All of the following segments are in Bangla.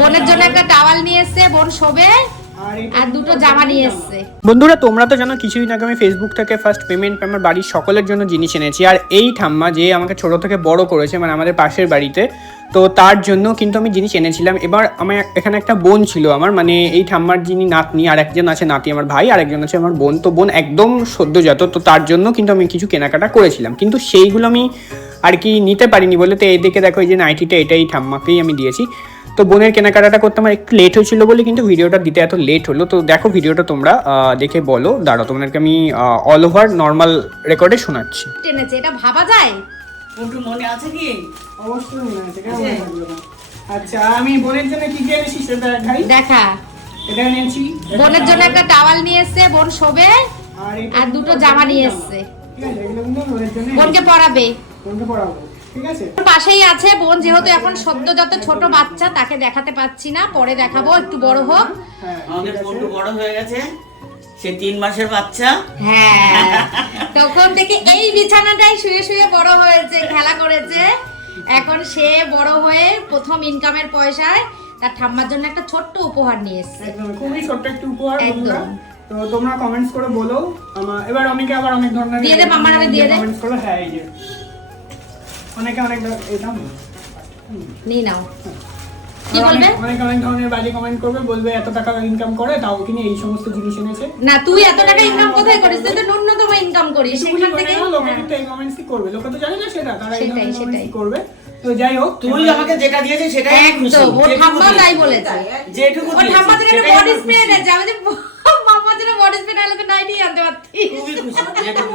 বোনের জন্য একটা টাওয়াল নিয়ে এসেছে, বোন শোবে, আর দুটো জামা নিয়ে এসেছে। বন্ধুরা তোমরা তো জানো কিছুদিন আগে আমি ফেসবুক থেকে ফার্স্ট পেমেন্ট আমার বাড়ির সকলের জন্য জিনিস এনেছি। আর এই ঠাম্মা যে আমাকে ছোট থেকে বড় করেছে, মানে আমাদের পাশের বাড়িতে, তো তার জন্য কিন্তু আমি জিনিস এনেছিলাম। এবার আমার এখানে একটা বোন ছিল আমার, মানে এই ঠাম্মার যিনি নাতনি, আর একজন আছে নাতি আমার ভাই, আর একজন আছে আমার বোন। তো বোন একদম সদ্যজাত, তো তার জন্য কিন্তু আমি কিছু কেনাকাটা করেছিলাম, কিন্তু সেইগুলো আমি আর কি নিতে পারিনি বলে। তো এদিকে দেখো এই যে নাইটিটা, এটাই ঠাম্মাকেই আমি দিয়েছি। তো বোনের কেনাকাটাটা করতে আমার একটু লেট হয়েছিল বলে কিন্তু ভিডিওটা দিতে এত লেট হলো। তো দেখো ভিডিওটা তোমরা দেখে বলো। দাঁড়াও তোমাদেরকে আমি অল ওভার নর্মাল রেকর্ডে শোনাচ্ছি। টেনেছে, এটা ভাবা যায়? একটু মনে আছে কি? অবশ্যই মনে আছে, কেন মনে থাকবে না? আচ্ছা আমি বোনের জন্য কি কি এনেছি সেটা দেখাই। দেখা, এটা এনেছি বোনের জন্য একটা টাওয়াল নিয়ে এসেছে, বোন শোবে, আর দুটো জামা নিয়ে এসেছে। ঠিক আছে, এগুলো কিন্তু বোনের জন্য বোনকে পরাবে, বোনকে পড়াবো। ঠিক আছে, পাশেই আছে বোন, যেহেতু এখন সদ্যজাত ছোট বাচ্চা, তাকে দেখাতে পাচ্ছি না, পরে দেখাবো, একটু বড় হোক। হ্যাঁ আমাদের বন্ধু বড় হয়ে গেছে, সে 3 মাসের বাচ্চা। হ্যাঁ, তখন থেকে এই বিছানাটাই শুয়ে শুয়ে বড় হয়েছে, খেলা করেছে। এখন সে বড় হয়ে প্রথম ইনকামের পয়সায় তার ঠাম্মার জন্য একটা ছোট্ট উপহার নিয়ে এসেছে। একদম খুবই ছোট্ট একটা উপহার বন্ধুরা। একদম। তো তোমরা কমেন্টস করে বলো। এবার অনেকে আবার অনেক ধরনের দিয়ে দে, মাম্মার নামে দিয়ে দে। কমেন্টস করো। হ্যাঁ এই যে অনেকে অনেক এটা নিয়ে নাও। কি বলবে? অনেক অনেক ধরনের বাজে কমেন্ট করবে, বলবে এত টাকা ইনকাম করে তাও কিনে এই সমস্ত জিনিস এনেছে। না, তুই এত টাকা ইনকাম কোথায় করিস? তুই তো ন্যূনতম ইনকাম করিস, সেখান থেকে লোকে কিন্তু এই কমেন্টসই করবে, লোকে তো জানে না সেটা, তারা এই সেটাই, ধরনের সেটাই। কমেন্টসই করবে। তো যাই হোক, তুই আমাকে যেটা দিয়েছিস সেটাই আমি খুশি। একদম, ওর যেটুকু ঠাম্মা তাই দিয়েছিস। বলেছে। যেটুকু ওর দিয়েছিস, ঠাম্মা থেকে সেটাই বডি আমি স্প্রে খুশি। এনেছে, আমি যে মাম্মার জন্য বডি স্প্রে না হলে তো নাইটি আনতে পারতি। খুবই খুশি, যেটুকু।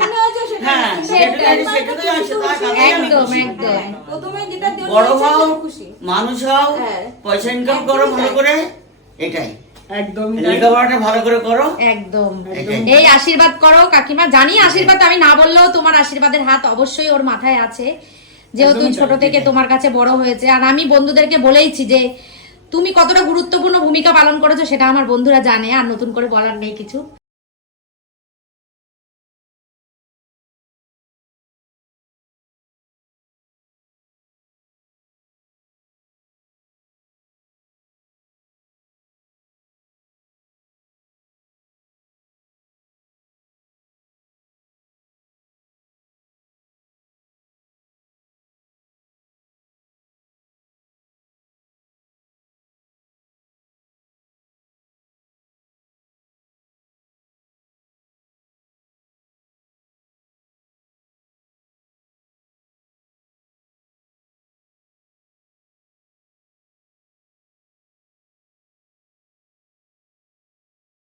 হ্যাঁ, যেটুকু আছে সেটুকুই আছে, তাতেই আমি একদম খুশি। একদম। প্রথমে যেটা দিয়ে বড় দিয়েছে হও, আমি খুশি। মানুষ হও, হ্যাঁ। পয়সা ইনকাম করো ভালো করে, এটাই। একদম লেখাপড়াটা ভালো করে করো। একদম একদম। এই আশীর্বাদ করো কাকিমা, জানি আশীর্বাদ আমি না বললেও তোমার আশীর্বাদের হাত অবশ্যই ওর মাথায় আছে, যেহেতু একদমই ছোট তাই, থেকে তোমার কাছে বড় হয়েছে। আর আমি বন্ধুদেরকে বলেইছি যে তুমি কতটা গুরুত্বপূর্ণ ভূমিকা পালন করেছো, সেটা আমার বন্ধুরা জানে, আর নতুন করে বলার নেই কিছু।